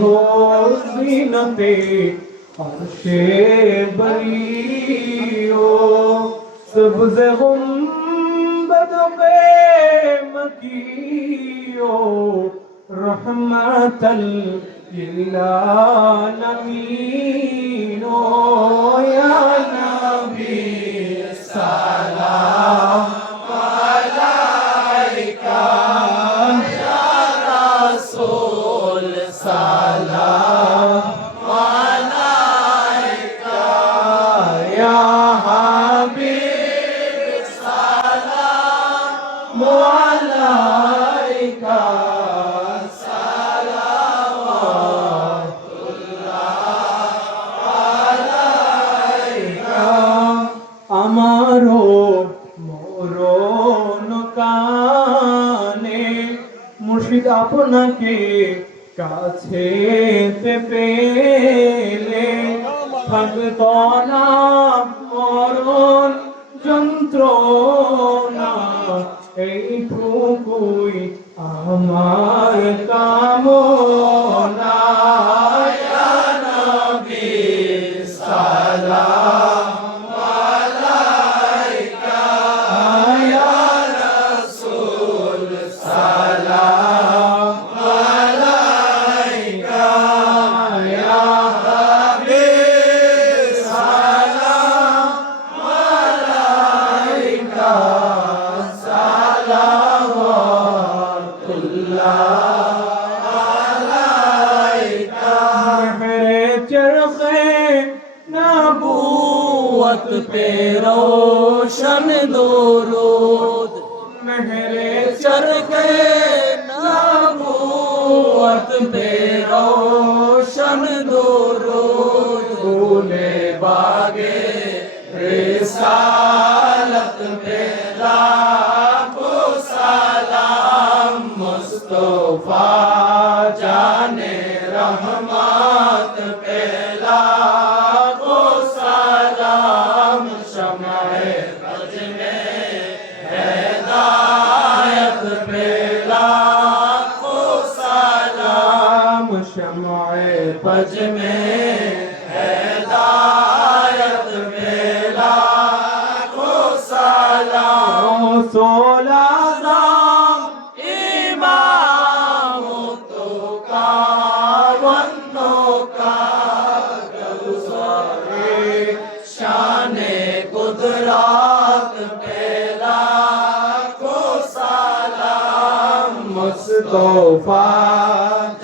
हो ज़ीनते अर्शे बरी हो सब्ज़ गुंबद पे मकी हो रहमतल लिल आलमीन हो या नबी सलाम अलैका या रसूल सलाम अलैका या हबीब सलाम अलैका আমারো মরণ কানে মুর্শিদ আপনাকে কাছে পেলে থাকতো না মরণ যন্ত্রণা এইটুকুই আমার কামনা ইয়া নবী সালাম नबूवत पे रोशन दुरूद मेरे चरखे नबूवत पे रोशन दुरूद भूले बागे रिसालत पे लाखों सलाम मुस्तफा जाने रहमत पे लाखों सलाम शम्ए पज में हिदायत पे लाखों सलाम शम्ए पज में हिदायत पे लाखों सलाम सोला कुदरत पे लाखों सलाम मुस्तफा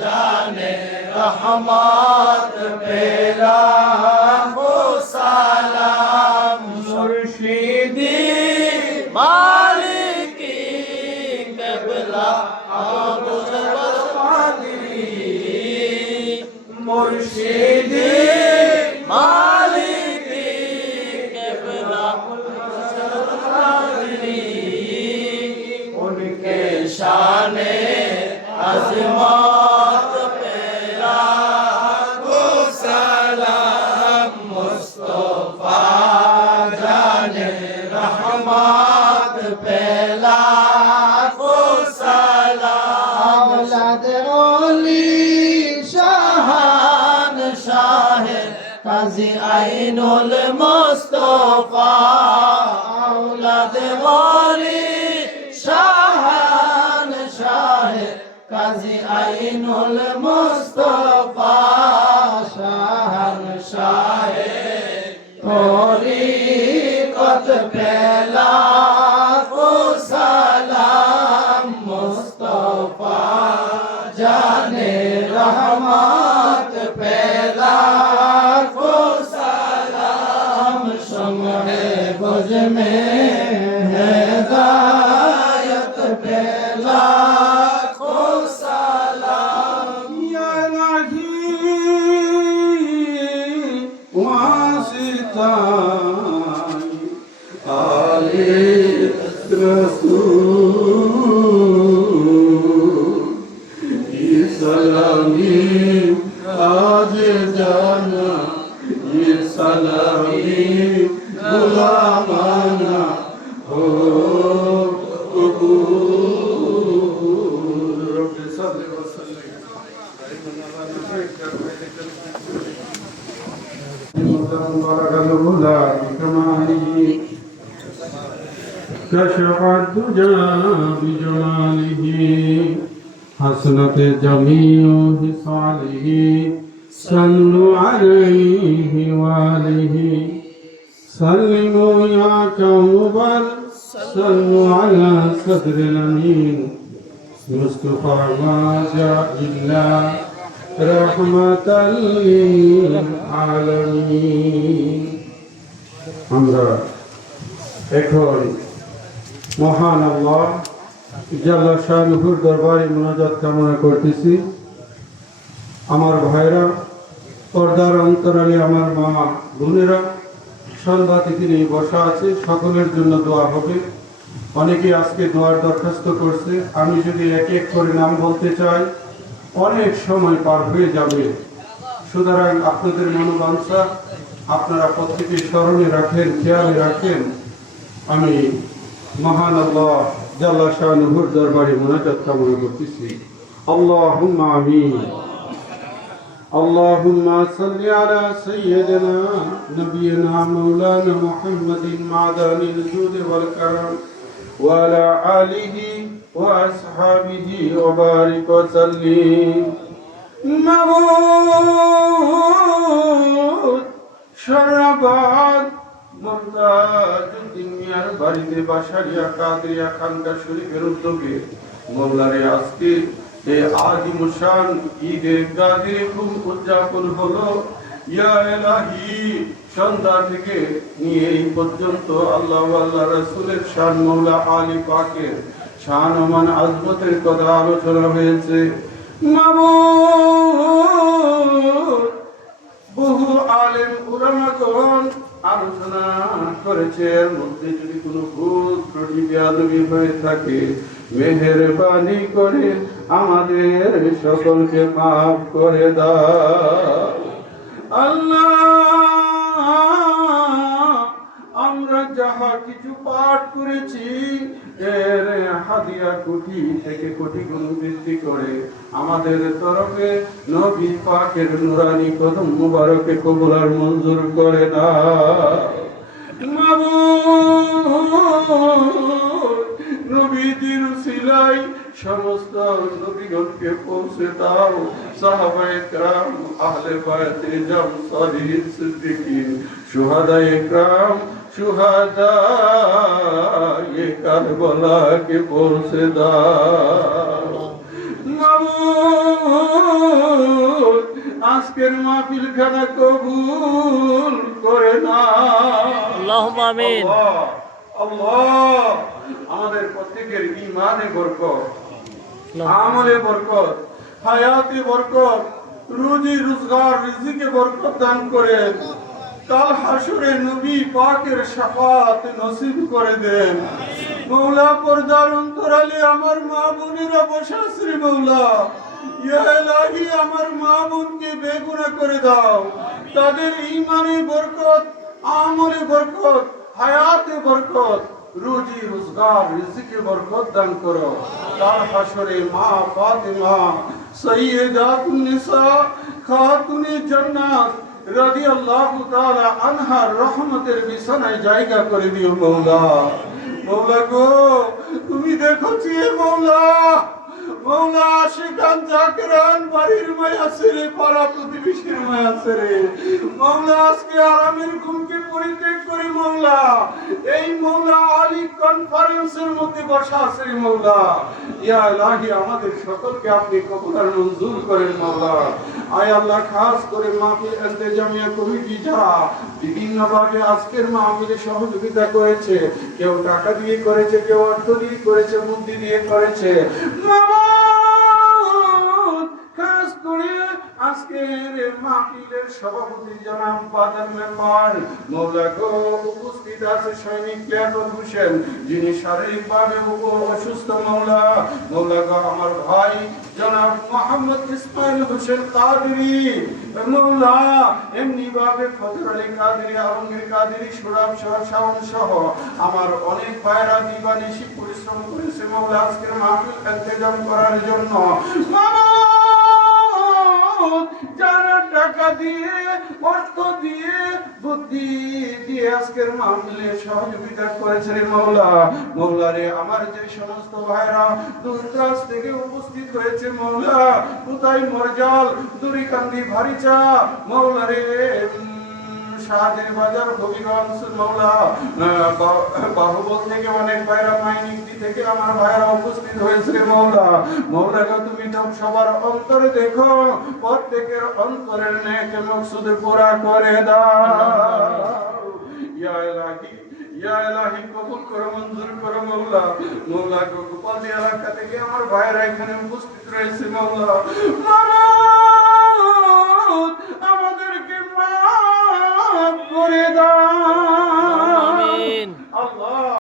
जाने रहमत पे लाखों सलाम मुर्शिदी मालिकी क़िबला मुर्शिदी शाने अज़मत पे लाखों सलाम मुस्तफा जाने रहमत पे लाखों सलाम औलाद ओली शाहान शाह काज़ी आइनुल मुस्तफा औलाद ओली काज़ी आइनुल मुस्तफा शाहन शाहे तरीक़त पे लाखों सलाम मुस्तफा जाने रहमत पे लाखों सलाम शम्ए बज में हिदायत पे सलामी आज जाना ये सलामी गुलामाना हो कबूल। بلغ الهدى بكماله كشف الدجى بجماله حسنت جميع خصاله صلوا عليه وآله سلموا يا قوم صلوا على صدر الأمين مصطفى ما جاء إلا رحمة للعالمين আমরা এখন মহান আল্লাহ জাল্লা শানুর দরবারে মুনাজাত কামনা করতেছি। আমার ভাইরা, পর্দার অন্তরালে আমার মা বোনেরা, সন্ধ্যা থেকে নিয়ে বসা আছে, সকলের জন্য দোয়া হবে। অনেকে আজকে দোয়ার দরখাস্ত করছে, আমি যদি এক এক করে নাম বলতে চাই অনেক সময় পার হয়ে যাবে। সুতরাং আপনাদের মনোবাঞ্ছা আপনারা প্রত্যেকে স্মরণে রাখেন, খেয়ালে রাখেন। আমি মহান আল্লাহ জাল্লা শানুর দরবারে মুনাজাত কামনা করতেছি। আল্লাহুম্মা আমিন। اللهم صل على سيدنا نبينا مولانا محمد معدن الجود والكرم وعلى آله وأصحابه وبارك وسلم মাবুদ শরবাত মুমতাজ দুনিয়ার বাড়িতে বাসারিয়া কাদরিয়া খানকা শরীফের উদ্যোগে মোল্লারে আজকে এই আজিমুশান ঈদে গাদির উদযাপন হলো। ইয়া ইলাহি, সন্ধ্যা থেকে নিয়ে এই পর্যন্ত আল্লাহ আল্লাহ রাসূলের শান, মওলা আলী পাকের শান ও মান আযমতের কথা আলোচনা হয়েছে। মাবুদ, বহু আলেম উলামাগণ আলোচনা করেছে, এর মধ্যে যদি কোনো ভুল ত্রুটি বেয়াদবি হয়ে থাকে মেহেরবানি করে আমাদের সকলকে মাফ করে দাও। আল্লাহ, আমরা যাহা কিছু পাঠ করেছি এর হাদিয়া কোটি থেকে কোটি গুণ বৃদ্ধি করে আমাদের তরফে নবী পাকের নুরানি কদম মুবারকে কবুল আর মঞ্জুর করে দাও। মাবুদ, নবীজির উসিলায় সমস্ত নবীগণকে পৌঁছে দাও। সাহাবায়ে কেরাম, আহলে বায়তে জাম, সালিহিন, সিদ্দিকিন, শুহাদায়ে কেরাম, শুহাদায়ে কারবালাকে পৌঁছে দাও। মাবুদ, আজকের মাহফিল খানা কবুল করে নাও। আল্লাহুম্মা আমিন। আল্লাহ, আমাদের প্রত্যেকের ঈমানে বরকত, আমলে বরকত, হায়াতে বরকত, রুজি রোজগার রিজিকে বরকত দান করেন। কাল হাসরে নবী পাকের শাফাত নসিব করে দেন। মওলা, পর্দার অন্তরালে আমার মা বোনেরা বসে আছে মওলা। ইয়া ইলাহি, আমার মা বোনকে বেগুনাহ করে দাও। তাদের ঈমানে বরকত, আমলে বরকত, হায়াতে বরকত, রুজি রোজগার রিজিকে বরকত দান করো। কাল হাসরে মা ফাতিমা সাইয়্যিদাতুন নিসা খাতুনে জান্নাত রাদিয়াল্লাহু তাআলা আনহার রহমতের বিছানায় জায়গা করে দিও মওলা। মওলা গো, তুমি দেখো চেয়ে মওলা। মওলা, আশিকান জাকিরান বাড়ির মায়া ছেড়ে পাড়া প্রতিবেশীর মায়া ছেড়ে মওলা আজকে আরামের ঘুমকে পরিত্যাগ করে মওলা এই মওলা আলী কনফারেন্সের মধ্যে বসা আছে মওলা। ইয়া ইলাহি, আমাদের সকলকে আপনি কবুল আর মঞ্জুর করেন মওলা। আয় আল্লাহ, খাস করে মাহফিল ইন্তেজামিয়া কমিটি যারা বিভিন্ন ভাবে আজকের মাহফিলে সহযোগিতা করেছে, কেউ টাকা দিয়ে করেছে, কেউ অর্থ দিয়ে করেছে, বুদ্ধি দিয়ে করেছে, খাস করে আজকের মাহফিলের সভাপতি জনাব বাদল মেম্বার মওলা গো, উপস্থিত আছে সৈনিক লিয়াকত হোসেন, যিনি শারীরিকভাবে অসুস্থ মওলা। মওলা গো, আমার ভাই জনাব মোহাম্মদ ইসমাইল হোসেন কাদেরী মওলা, এমনি ভাবে ফজর আলী কাদেরী, আলমগীর কাদেরী, সুরাব সহ শাওন সহ আমার অনেক ভাইরা দিবানিশি পরিশ্রম করেছে মওলা আজকের মাহফিল ইন্তেজাম করার জন্য। দিয়ে, অর্থ দিয়ে, বুদ্ধি দিয়ে আজকের মাহফিলে সহযোগিতা করেছে রে মওলা। মওলা রে, আমার যে সমস্ত ভাইরা দূরদূরান্ত থেকে উপস্থিত হয়েছে মওলা, কোথায় মরজাল, দুরিকান্দি, ভারিচা মওলা রে, শাহের বাজার, হবিগঞ্জ মওলা, বাহুবল থেকে অনেক ভাইরা, মাইনিকদি থেকে আমার ভাইরা উপস্থিত হয়েছে রে মওলা। মওলা গো, তুমি তো সবার অন্তরে দেখো, প্রত্যেকের অন্তরের নেক মকসুদ পুরা করে দাও। ইয়া ইলাহি, ইয়া ইলাহি, কবুল করো, মঞ্জুর করো মওলা। মওলা গো, গোপালদি এলাকা থেকে আমার ভাইরা এখানে উপস্থিত রয়েছে মওলা। মাবুদ, আমাদেরকে মাফ করে দাও।